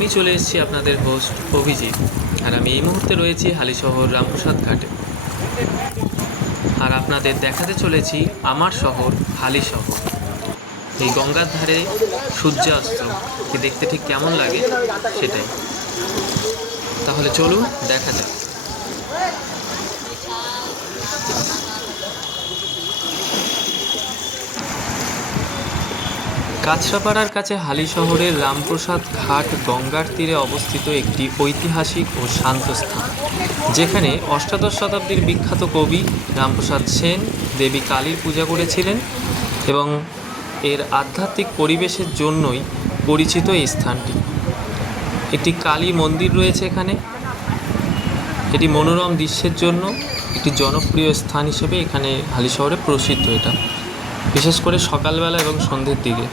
আমি চলে এসেছি আপনাদের হোস্ট অভিজিৎ, আর আমি এই মুহূর্তে রয়েছি হালিশহর রামপ্রসাদ ঘাটে। আর আপনাদের দেখাতে চলেছি আমার শহর হালিশহর। এই গঙ্গার ধারে সূর্যাস্ত দেখতে ঠিক কেমন লাগে সেটাই। তাহলে চলুন দেখা যাক। কাছড়াপাড়ার কাছে হালিশহরের রামপ্রসাদ ঘাট গঙ্গার তীরে অবস্থিত একটি ঐতিহাসিক ও শান্ত স্থান, যেখানে অষ্টাদশ শতাব্দীর বিখ্যাত কবি রামপ্রসাদ সেন দেবী কালীর পূজা করেছিলেন এবং এর আধ্যাত্মিক পরিবেশের জন্যই পরিচিত এই স্থানটি। একটি কালী মন্দির রয়েছে এখানে। এটি মনোরম দৃশ্যের জন্য একটি জনপ্রিয় স্থান হিসেবে এখানে হালিশহরে প্রসিদ্ধ। এটা বিশেষ করে সকালবেলা এবং সন্ধ্যের দিকে।